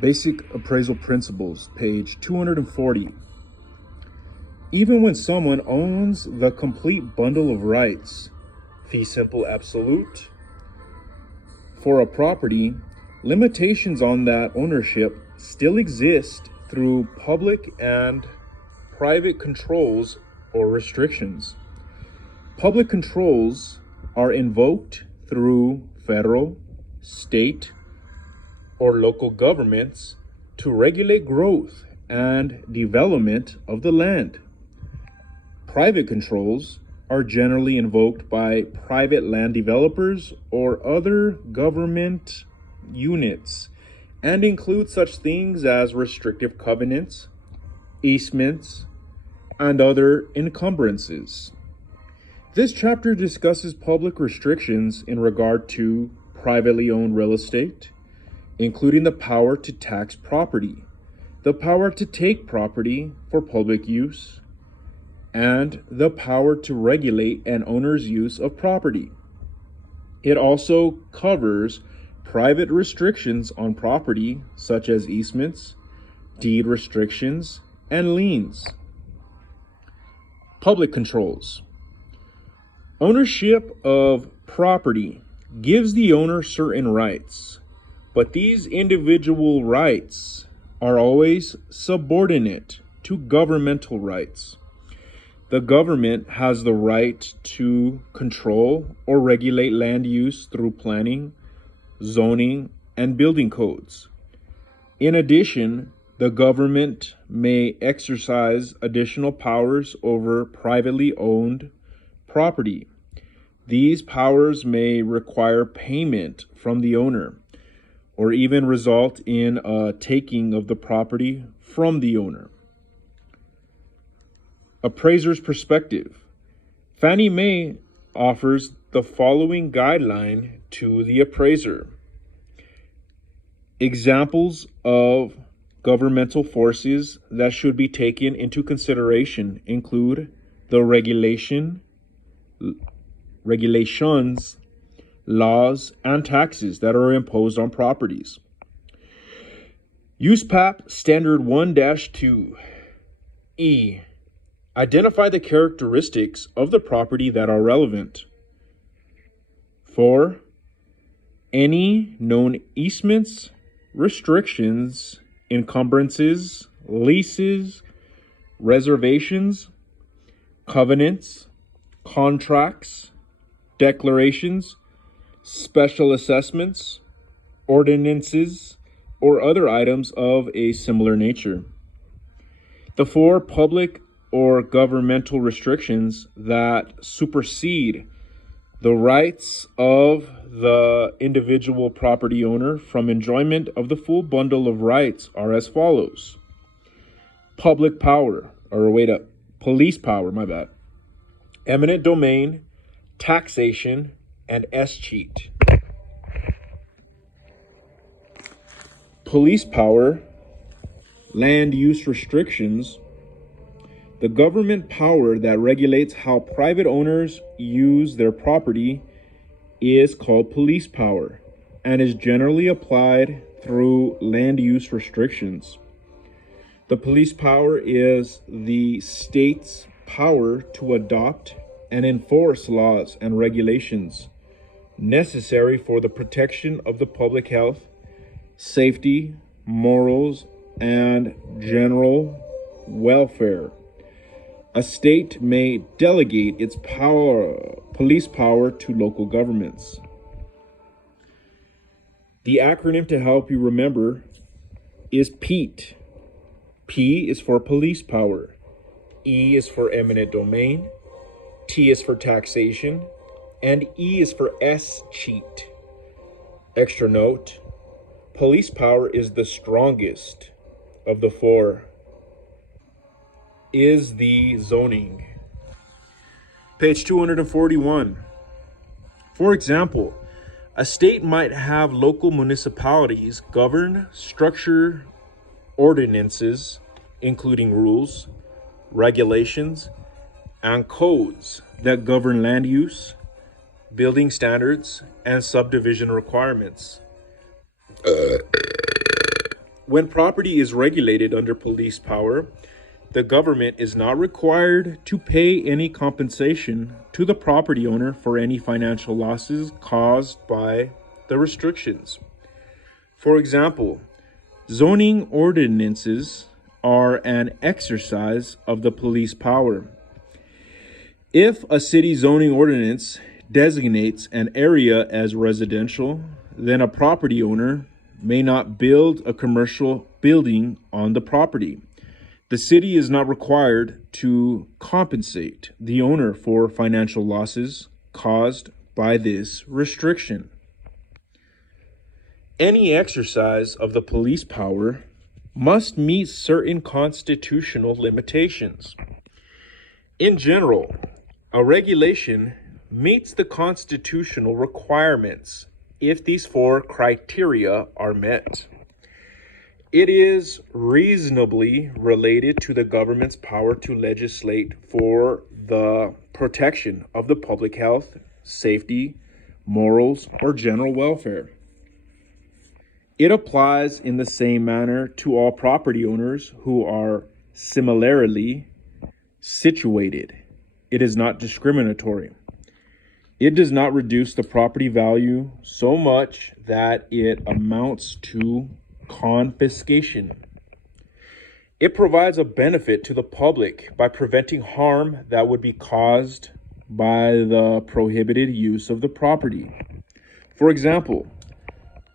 Basic Appraisal Principles, page 240. Even when someone owns the complete bundle of rights, fee simple absolute, for a property, limitations on that ownership still exist through public and private controls or restrictions. Public controls are invoked through federal, state, or local governments to regulate growth and development of the land. Private controls are generally invoked by private land developers or other government units and include such things as restrictive covenants, easements, and other encumbrances. This chapter discusses public restrictions in regard to privately owned real estate, including the power to tax property, the power to take property for public use, and the power to regulate an owner's use of property. It also covers private restrictions on property, such as easements, deed restrictions, and liens. Public controls. Ownership of property gives the owner certain rights, but these individual rights are always subordinate to governmental rights. The government has the right to control or regulate land use through planning, zoning, and building codes. In addition, the government may exercise additional powers over privately owned property. These powers may require payment from the owner, or even result in a taking of the property from the owner. Appraiser's perspective. Fannie Mae offers the following guideline to the appraiser. Examples of governmental forces that should be taken into consideration include the regulations, laws, and taxes that are imposed on properties. USPAP Standard 1-2. E. Identify the characteristics of the property that are relevant. 4. Any known easements, restrictions, encumbrances, leases, reservations, covenants, contracts, declarations, special assessments, ordinances, or other items of a similar nature. The 4 public or governmental restrictions that supersede the rights of the individual property owner from enjoyment of the full bundle of rights are as follows. Police power, eminent domain, taxation, and escheat. Police power, land use restrictions, the government power that regulates how private owners use their property is called police power and is generally applied through land use restrictions. The police power is the state's power to adopt and enforce laws and regulations necessary for the protection of the public health, safety, morals, and general welfare. A state may delegate its police power to local governments. The acronym to help you remember is PEAT. P is for police power. E is for eminent domain. T is for taxation. And E is for escheat. Extra note, police power is the strongest of the 4. Is the zoning. Page 241. For example, a state might have local municipalities govern, structure ordinances, including rules, regulations, and codes that govern land use, building standards, and subdivision requirements. When property is regulated under police power, the government is not required to pay any compensation to the property owner for any financial losses caused by the restrictions. For example, zoning ordinances are an exercise of the police power. If a city zoning ordinance designates an area as residential, then a property owner may not build a commercial building on the property. The city is not required to compensate the owner for financial losses caused by this restriction. Any exercise of the police power must meet certain constitutional limitations. In general, a regulation meets the constitutional requirements if these four criteria are met. It is reasonably related to the government's power to legislate for the protection of the public health, safety, morals, or general welfare. It applies in the same manner to all property owners who are similarly situated. It is not discriminatory. It does not reduce the property value so much that it amounts to confiscation. It provides a benefit to the public by preventing harm that would be caused by the prohibited use of the property. For example,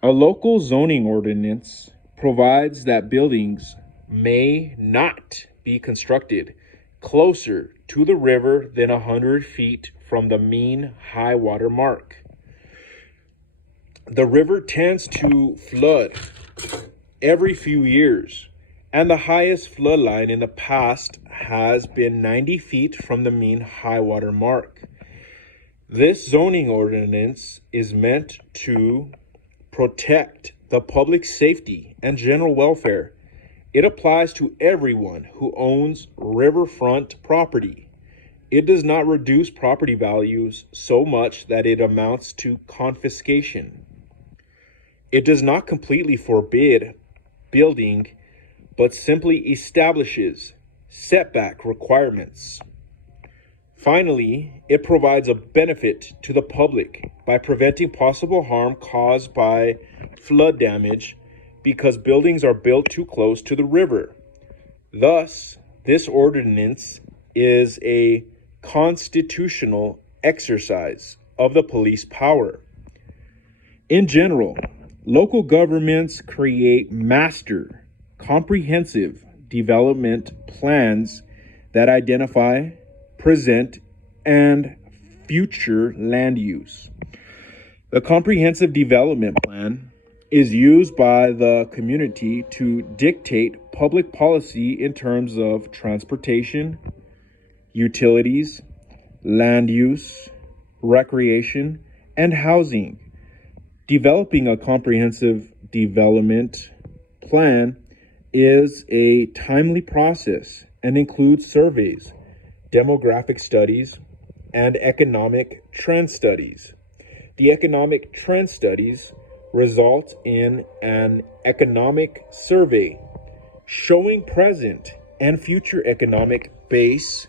a local zoning ordinance provides that buildings may not be constructed closer to the river than 100 feet from the mean high water mark. The river tends to flood every few years, and the highest flood line in the past has been 90 feet from the mean high water mark. This zoning ordinance is meant to protect the public safety and general welfare. It applies to everyone who owns riverfront property. It does not reduce property values so much that it amounts to confiscation. It does not completely forbid building, but simply establishes setback requirements. Finally, it provides a benefit to the public by preventing possible harm caused by flood damage because buildings are built too close to the river. Thus, this ordinance is a constitutional exercise of the police power. In general, local governments create master, comprehensive development plans that identify, present, and future land use. The comprehensive development plan is used by the community to dictate public policy in terms of transportation, utilities, land use, recreation, and housing. Developing a comprehensive development plan is a timely process and includes surveys, demographic studies, and economic trend studies. The economic trend studies result in an economic survey showing present and future economic base,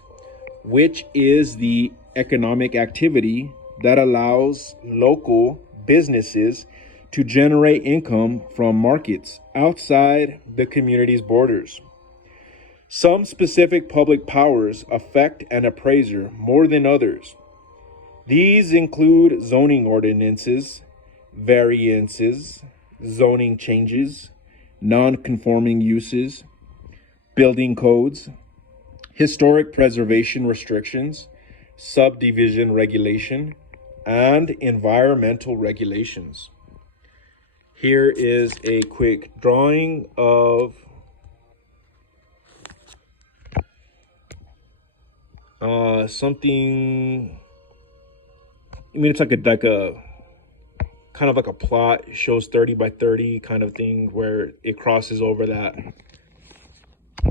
which is the economic activity that allows local businesses to generate income from markets outside the community's borders. Some specific public powers affect an appraiser more than others. These include zoning ordinances, variances, zoning changes, non-conforming uses, building codes, historic preservation restrictions, subdivision regulation, and environmental regulations. Here is a quick drawing of something. I mean, it's like a kind of like a plot. It shows 30 by 30 kind of thing where it crosses over that